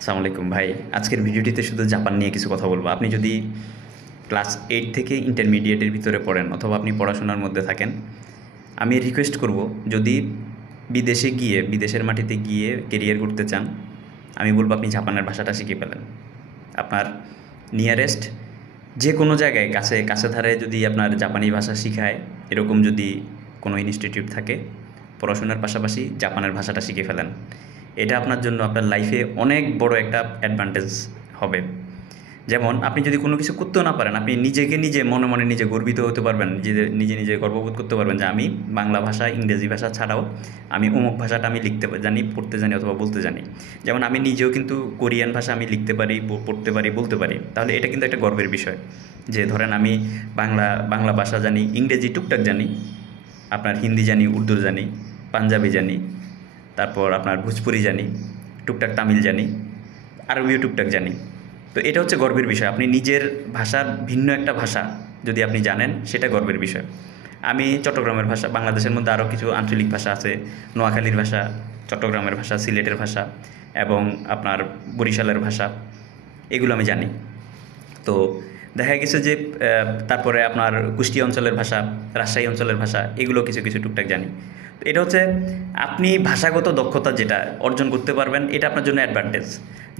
আসসালামু আলাইকুম ভাই। আজকের ভিডিওটিতে শুধু জাপান নিয়ে কিছু কথা বলবো। আপনি যদি ক্লাস 8 থেকে ইন্টারমিডিয়েটের ভিতরে পড়েন অথবা আপনি পড়াশোনার মধ্যে থাকেন, আমি রিকোয়েস্ট করব, যদি বিদেশে গিয়ে বিদেশের মাটিতে গিয়ে কেরিয়ার করতে চান, আমি বলবো আপনি জাপানের ভাষাটা শিখে ফেলেন। আপনার নিয়ারেস্ট যে কোনো জায়গায় কাছে কাছে ধারে যদি আপনার জাপানি ভাষা শিখায় এরকম যদি কোনো ইনস্টিটিউট থাকে, পড়াশোনার পাশাপাশি জাপানের ভাষাটা শিখে ফেলেন। এটা আপনার জন্য আপনার লাইফে অনেক বড় একটা অ্যাডভান্টেজ হবে। যেমন আপনি যদি কোনো কিছু করতেও না পারেন, আপনি নিজেকে নিজে মনে মনে নিজে গর্বিত হতে পারবেন, নিজে নিজে গর্ববোধ করতে পারবেন যে আমি বাংলা ভাষা, ইংরেজি ভাষা ছাড়াও আমি অমুক ভাষাটা আমি লিখতে জানি, পড়তে জানি অথবা বলতে জানি। যেমন আমি নিজেও কিন্তু কোরিয়ান ভাষা আমি লিখতে পারি, পড়তে পারি, বলতে পারি। তাহলে এটা কিন্তু একটা গর্বের বিষয় যে ধরেন আমি বাংলা ভাষা জানি, ইংরেজি টুকটাক জানি, আপনার হিন্দি জানি, উর্দু জানি, পাঞ্জাবি জানি, তারপর আপনার ভোজপুরি জানি, টুকটাক তামিল জানি, আরবিও টুকটাক জানি। তো এটা হচ্ছে গর্বের বিষয়। আপনি নিজের ভাষার ভিন্ন একটা ভাষা যদি আপনি জানেন, সেটা গর্বের বিষয়। আমি চট্টগ্রামের ভাষা, বাংলাদেশের মধ্যে আরও কিছু আঞ্চলিক ভাষা আছে, নোয়াখালীর ভাষা, চট্টগ্রামের ভাষা, সিলেটের ভাষা এবং আপনার বরিশালের ভাষা, এগুলো আমি জানি। তো দেখা গেছে যে তারপরে আপনার কুষ্টিয়া অঞ্চলের ভাষা, রাজশাহী অঞ্চলের ভাষা, এগুলো কিছু কিছু টুকটাক জানি। তো এটা হচ্ছে আপনি ভাষাগত দক্ষতা যেটা অর্জন করতে পারবেন, এটা আপনার জন্য অ্যাডভান্টেজ।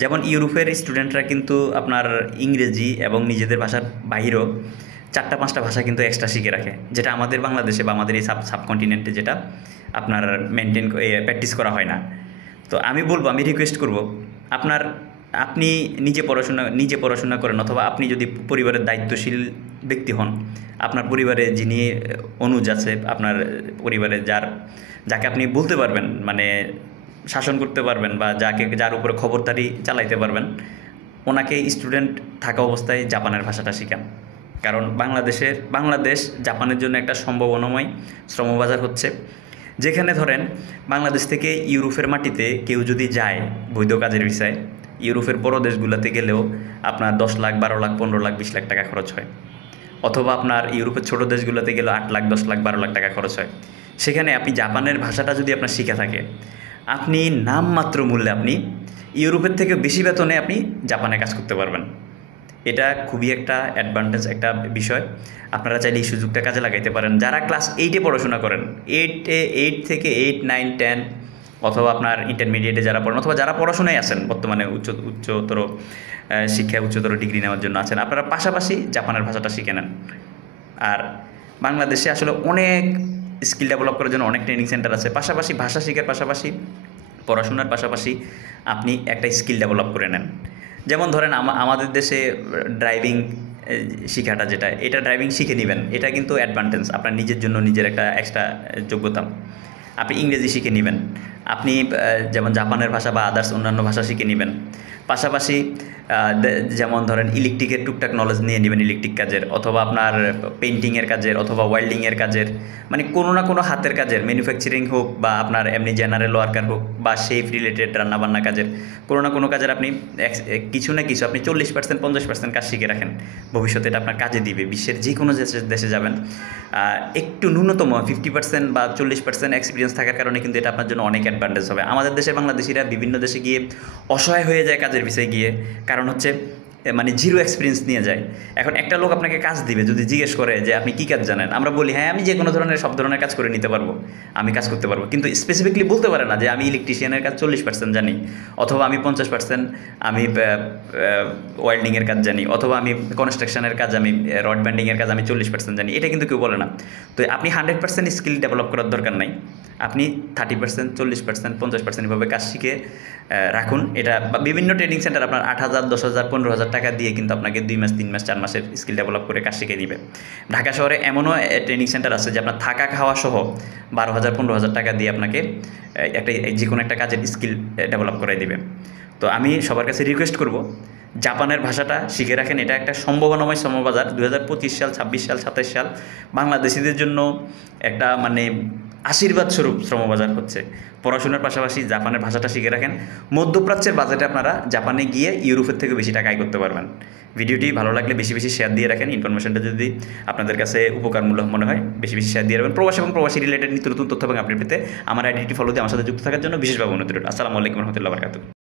যেমন ইউরোপের স্টুডেন্টরা কিন্তু আপনার ইংরেজি এবং নিজেদের ভাষার বাহিরেও 4-5টা ভাষা কিন্তু এক্সট্রা শিখে রাখে, যেটা আমাদের বাংলাদেশে বা আমাদের এই সাবকন্টিনেন্টে যেটা আপনার প্র্যাকটিস করা হয় না। তো আমি বলবো, আমি রিকোয়েস্ট করব, আপনি নিজে পড়াশোনা করেন, অথবা আপনি যদি পরিবারের দায়িত্বশীল ব্যক্তি হন, আপনার পরিবারে যিনি অনুজ আছে, আপনার পরিবারে যাকে আপনি বলতে পারবেন, মানে শাসন করতে পারবেন, বা যার উপরে খবরদারি চালাইতে পারবেন, ওনাকে স্টুডেন্ট থাকা অবস্থায় জাপানের ভাষাটা শেখান। কারণ বাংলাদেশ জাপানের জন্য একটা সম্ভাবনাময় শ্রমবাজার হচ্ছে। যেখানে ধরেন বাংলাদেশ থেকে ইউরোপের মাটিতে কেউ যদি যায় বৈধ কাজের ভিসায়, ইউরোপের বড় দেশগুলোতে গেলেও আপনার 10 লাখ, 12 লাখ, 15 লাখ, 20 লাখ টাকা খরচ হয়। অথবা আপনার ইউরোপের ছোটো দেশগুলোতে গেলেও 8 লাখ, 10 লাখ, 12 লাখ টাকা খরচ হয়। সেখানে আপনি জাপানের ভাষাটা যদি আপনার শিখে থাকে, আপনি নামমাত্র মূল্যে আপনি ইউরোপের থেকে বেশি বেতনে আপনি জাপানে কাজ করতে পারবেন। এটা খুবই একটা অ্যাডভান্টেজ একটা বিষয়। আপনারা চাইলে এই সুযোগটা কাজে লাগাইতে পারেন। যারা ক্লাস 8-এ পড়াশোনা করেন, 8 থেকে 8, 9, 10, অথবা আপনার ইন্টারমিডিয়েটে যারা পড়েন, অথবা যারা পড়াশোনায় আছেন বর্তমানে উচ্চতর শিক্ষায় উচ্চতর ডিগ্রি নেওয়ার জন্য আছেন, আপনারা পাশাপাশি জাপানের ভাষাটা শিখে নেন। আর বাংলাদেশে আসলে অনেক স্কিল ডেভেলপ করার জন্য অনেক ট্রেনিং সেন্টার আছে। পাশাপাশি ভাষা শেখার পাশাপাশি, পড়াশোনার পাশাপাশি আপনি একটা স্কিল ডেভেলপ করে নেন। যেমন ধরেন আমাদের দেশে ড্রাইভিং শেখাটা, যেটা এটা ড্রাইভিং শিখে নেবেন, এটা কিন্তু অ্যাডভান্টেজ আপনার নিজের জন্য, নিজের একটা এক্সট্রা যোগ্যতা। আপনি ইংরেজি শিখে নেবেন, আপনি যেমন জাপানের ভাষা বা আদার্স অন্যান্য ভাষা শিখে নেবেন। পাশাপাশি যেমন ধরেন ইলেকট্রিকের টুকটাক নলেজ নিয়ে নেবেন, ইলেকট্রিক কাজের, অথবা আপনার পেইন্টিংয়ের কাজের, অথবা ওয়েল্ডিংয়ের কাজের, মানে কোনো না কোনো হাতের কাজের, ম্যানুফ্যাকচারিং হোক বা আপনার এমনি জেনারেল ওয়ার্কার হোক বা শেফ রিলেটেড রান্নাবান্না কাজের, কোনো না কোনো কাজের আপনি কিছু না কিছু আপনি 40%, 50% কাজ শিখে রাখেন। ভবিষ্যতে এটা আপনার কাজে দিবে। বিশ্বের যে কোনো দেশে যাবেন, একটু ন্যূনতম 50% বা 40% এক্সপিরিয়েন্স থাকার কারণে কিন্তু এটা আপনার জন্য অনেক অ্যাডভান্টেজ হবে। আমাদের দেশের বাংলাদেশিরা বিভিন্ন দেশে গিয়ে অসহায় হয়ে যায় কাজের বিষয়ে গিয়ে, কারণ হচ্ছে মানে জিরো এক্সপিরিয়েন্স নিয়ে যায়। এখন একটা লোক আপনাকে কাজ দিবে, যদি জিজ্ঞেস করে যে আপনি কী কাজ জানেন, আমরা বলি হ্যাঁ আমি যে কোনো ধরনের সব ধরনের কাজ করে নিতে পারবো, আমি কাজ করতে পারবো, কিন্তু স্পেসিফিকলি বলতে পারে না যে আমি ইলেকট্রিশিয়ানের কাজ 40% জানি, অথবা আমি 50% আমি ওয়েল্ডিংয়ের কাজ জানি, অথবা আমি কনস্ট্রাকশনের কাজ, আমি রড ব্যান্ডিংয়ের কাজ আমি 40% জানি। এটা কিন্তু কেউ বলে না। তো আপনি 100% স্কিল ডেভেলপ করার দরকার নাই। আপনি 30%, 40%, 50% এভাবে কাজ শিখে রাখুন। এটা বিভিন্ন ট্রেনিং সেন্টার আপনার 8,000, 10,000, 15,000 টাকা দিয়ে কিন্তু আপনাকে 2 মাস, 3 মাস, 4 মাসের স্কিল ডেভেলপ করে কাজ শিখে দিবে। ঢাকা শহরে এমনও ট্রেনিং সেন্টার আছে যে আপনার থাকা খাওয়া সহ 12,000, 15,000 টাকা দিয়ে আপনাকে যে কোনো একটা কাজের স্কিল ডেভেলপ করে দিবে। তো আমি সবার কাছে রিকোয়েস্ট করব, জাপানের ভাষাটা শিখে রাখেন। এটা একটা সম্ভাবনাময় শ্রমবাজার। 2025 সাল, 26 সাল, 27 সাল বাংলাদেশিদের জন্য একটা মানে আশীর্বাদ স্বরূপ শ্রমবাজার হচ্ছে। পড়াশোনার পাশাপাশি জাপানের ভাষাটা শিখে রাখেন। মধ্যপ্রাচ্যের বাজেটে আপনারা জাপানে গিয়ে ইউরোপের থেকে বেশি টাকা আয় করতে পারবেন। ভিডিওটি ভালো লাগলে বেশি বেশি শেয়ার দিয়ে রাখেন। ইনফরমেশনটা যদি আপনাদের কাছে উপকারমূলক মনে হয়, বেশি বেশি শেয়ার দিয়ে রাখবেন। প্রবাসী এবং প্রবাসী রিলেটেড নিত্য নতুন তথ্য এবং আপডেট পেতে আমার আইডিটি ফলো দিয়ে আমার সাথে যুক্ত থাকার জন্য বিশেষভাবে অনুরোধ রইল। আসসালামু আলাইকুম রহমতুল্লাহ বারাকাতুহু।